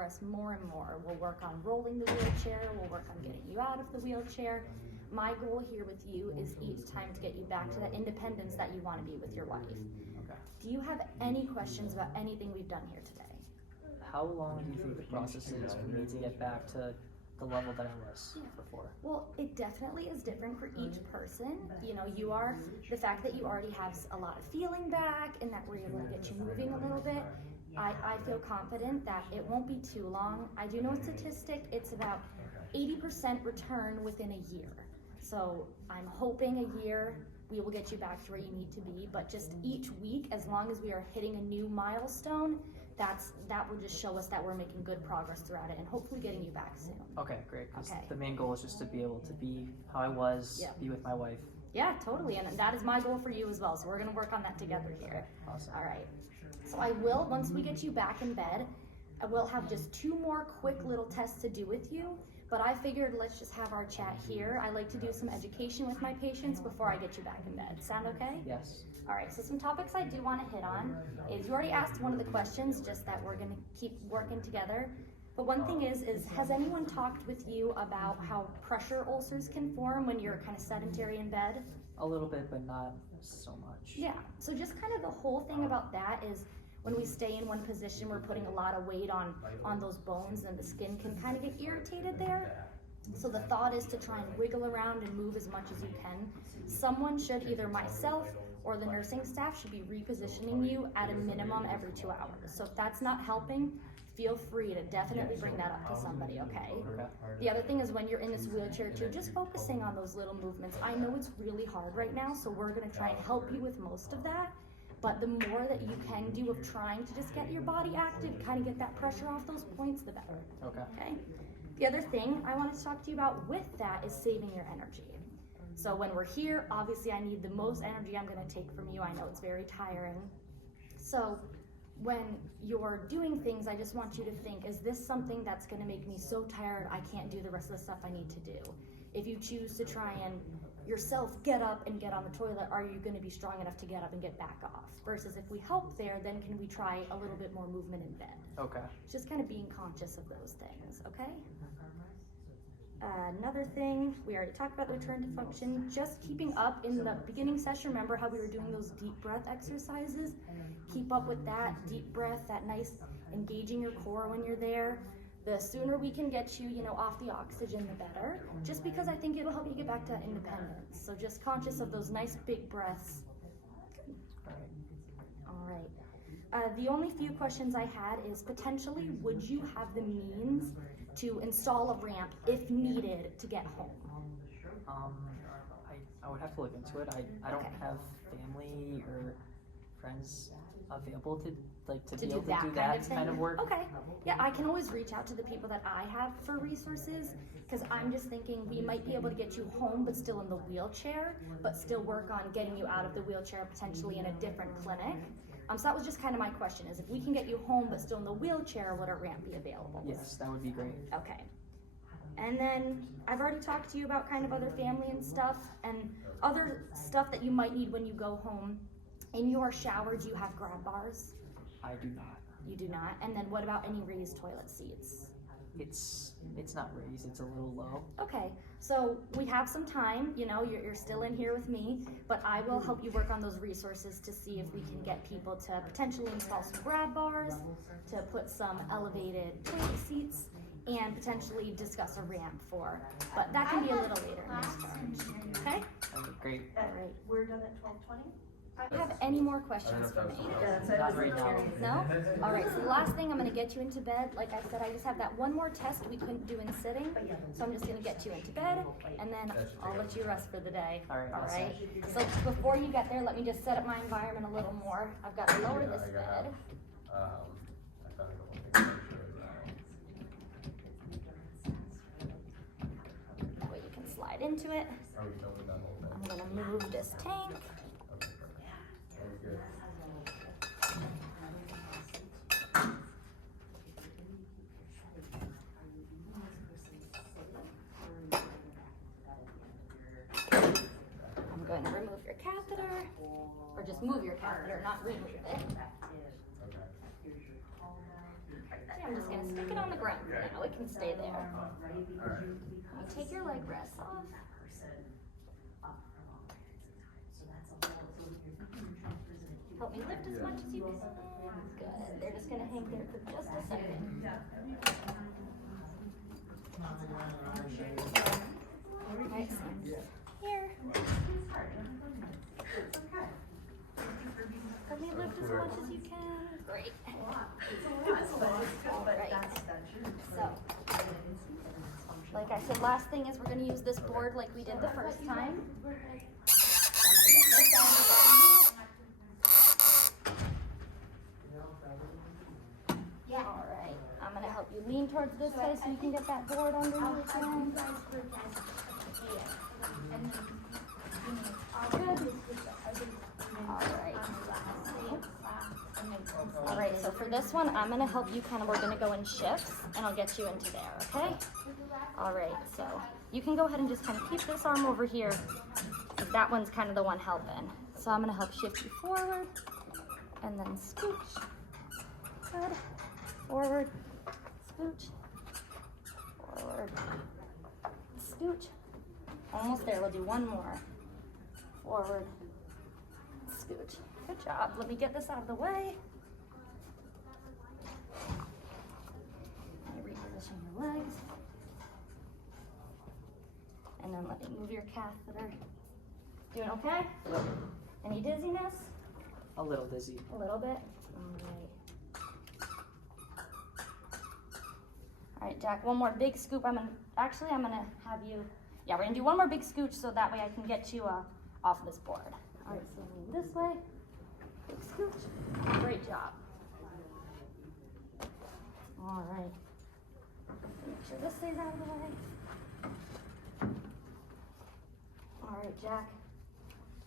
progress more and more. We'll work on rolling the wheelchair, we'll work on getting you out of the wheelchair. My goal here with you is each time to get you back to that independence that you want to be with your wife. Okay. Do you have any questions about anything we've done here today? How long do you think the process is for me to get back to the level that I was before? Well, it definitely is different for each person. You know, the fact that you already have a lot of feeling back and that we're able to get you moving a little bit, I feel confident that it won't be too long. I do know a statistic, it's about 80% return within a year. So I'm hoping a year we will get you back to where you need to be, but just each week, as long as we are hitting a new milestone, that will just show us that we're making good progress throughout it and hopefully getting you back soon. Okay, great. 'Cause Okay. the main goal is just to be able to be how I was, be with my wife. Yeah, totally, and that is my goal for you as well, so we're gonna work on that together here. Awesome. All right, so I will, once we get you back in bed, I will have just 2 more quick little tests to do with you, but I figured let's just have our chat here. I like to do some education with my patients before I get you back in bed. Sound okay? Yes. All right, so some topics I do want to hit on is you already asked one of the questions, just that we're going to keep working together. But one thing is has anyone talked with you about how pressure ulcers can form when you're kind of sedentary in bed? A little bit, but not so much. Yeah, so just kind of the whole thing about that is when we stay in one position, we're putting a lot of weight on those bones and the skin can kind of get irritated there. So the thought is to try and wiggle around and move as much as you can. Someone should, either myself or the nursing staff, should be repositioning you at a minimum every 2 hours. So if that's not helping, feel free to definitely bring that up to somebody, okay? The other thing is when you're in this wheelchair too, just focusing on those little movements. I know it's really hard right now, so we're gonna try and help you with most of that. But the more that you can do of trying to just get your body active, kind of get that pressure off those points, the better. Okay? The other thing I wanted to talk to you about with that is saving your energy. So when we're here, obviously I need the most energy I'm gonna take from you. I know it's very tiring. So when you're doing things, I just want you to think, is this something that's gonna make me so tired I can't do the rest of the stuff I need to do? If you choose to try and yourself get up and get on the toilet, are you gonna be strong enough to get up and get back off? Versus if we help there, then can we try a little bit more movement in bed? Okay. Just kind of being conscious of those things, okay? Another thing, we already talked about the return to function, just keeping up in the beginning session. Remember how we were doing those deep breath exercises? Keep up with that deep breath, that nice engaging your core when you're there. The sooner we can get you, off the oxygen, the better. Just because I think it'll help you get back to independence. So just conscious of those nice big breaths. All right. The only few questions I had is potentially, would you have the means to install a ramp if needed to get home? I would have to look into it. I don't have family or friends available to be able to do that kind of work. Okay. Yeah, I can always reach out to the people that I have for resources, because I'm just thinking we might be able to get you home but still in the wheelchair, but still work on getting you out of the wheelchair potentially in a different clinic. So that was just kind of my question, is if we can get you home but still in the wheelchair, would a ramp be available? Yes, that would be great. Okay. And then I've already talked to you about kind of other family and stuff, and other stuff that you might need when you go home. In your shower, do you have grab bars? I do not. You do not? And then what about any raised toilet seats? It's not raised, it's a little low. Okay, so we have some time, you're still in here with me, but I will help you work on those resources to see if we can get people to potentially install some grab bars, to put some elevated toilet seats, and potentially discuss a ramp but that can be a little later in this charge. Okay? Okay, great. All right. We're done at 12:20? Do you have any more questions for me? Not right now. No? All right, so the last thing, I'm going to get you into bed. Like I said, I just have that one more test we couldn't do in sitting, so I'm just going to get you into bed, and then I'll let you rest for the day. All right. So before you get there, let me just set up my environment a little more. I've got to lower this bed. That way you can slide into it. I'm going to move this tank. I'm going to remove your catheter, or just move your catheter, not remove it. I'm just going to stick it on the ground for now. It can stay there. Now take your leg rests off. Help me lift as much as you can. Good. They're just going to hang there for just a second. Alright, so here. Help me lift as much as you can. Great. Alright. So, like I said, last thing is we're going to use this board like we did the first time. So I'm going to get this down to the Alright, I'm going to help you lean towards this way so you can get that board under you again. Good. Alright. Alright, so for this one, I'm going to help you we're going to go in shifts, and I'll get you into there, okay? Alright, so you can go ahead and just keep this arm over here, because that one's the one helping. So I'm going to help shift you forward, and then scooch. Good. Forward, scooch, forward, scooch. Almost there, we'll do one more. Forward, scooch. Good job. Let me get this out of the way. And reposition your legs. And then let me move your catheter. Doing okay? Any dizziness? A little dizzy. A little bit? Alright. Alright, Jack, one more big scoop. I'm gonna have you, we're gonna do one more big scooch so that way I can get you off this board. Alright, so lean this way, big scooch. Great job. Alright. Make sure this stays out of the way. Alright, Jack.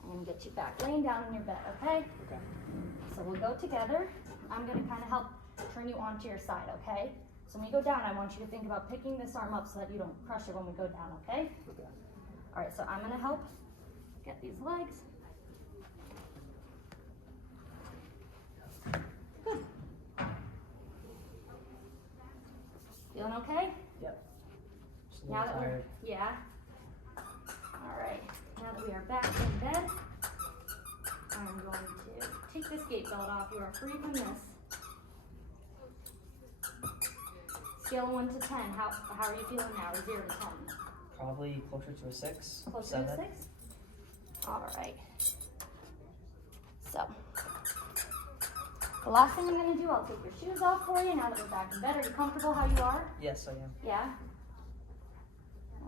I'm gonna get you back laying down in your bed, okay? Okay. So we'll go together. I'm gonna help turn you onto your side, okay? So when you go down, I want you to think about picking this arm up so that you don't crush it when we go down, okay? Okay. All right, so I'm gonna help get these legs. Good. Feeling okay? Yep. Just a Now little that tired. All right, now that we are back in bed, I'm going to take this gate belt off. You are free from this. Scale 1 to 10, how are you feeling now, or 0 to 10? Probably closer to a 6. Closer 7. to 6? Alright. So, the last thing I'm going to do, I'll take your shoes off for you now that we're back in bed. Are you comfortable how you are? Yes, I am. Yeah?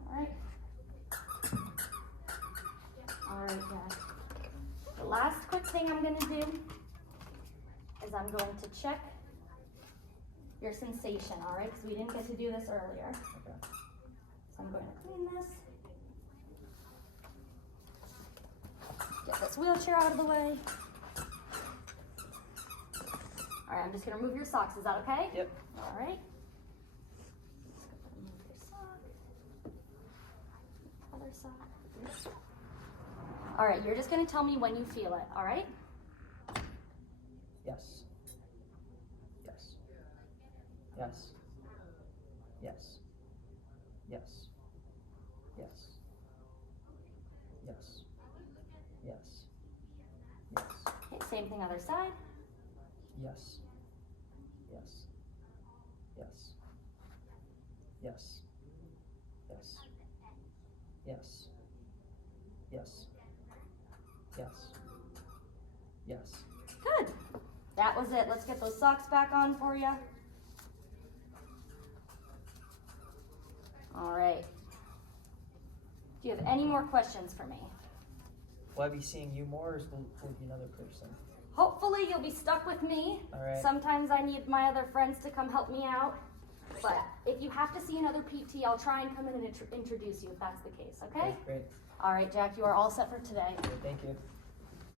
Alright. Alright, Jack. The last quick thing I'm going to do is I'm going to check your sensation, all right? Because we didn't get to do this earlier. Okay. So I'm going to clean this. Get this wheelchair out of the way. All right, I'm just going to remove your socks. Is that okay? Yep. All right. Just going to remove your sock. Other sock. All right, you're just going to tell me when you feel it, all right? Yes. Yes. Yes. Yes. Yes. Yes. Yes. Yes. Yes. Okay, same thing other side. Yes. Yes. Yes. Yes. Yes. Yes. Yes. Yes. Yes. Good. That was it. Let's get those socks back on for you. All right. Do you have any more questions for me? Will I be seeing you more, or will it be another person? Hopefully you'll be stuck with me. All right. Sometimes I need my other friends to come help me out. But if you have to see another PT, I'll try and come in and introduce you if that's the case, okay? Great. All right, Jack, you are all set for today. Thank you.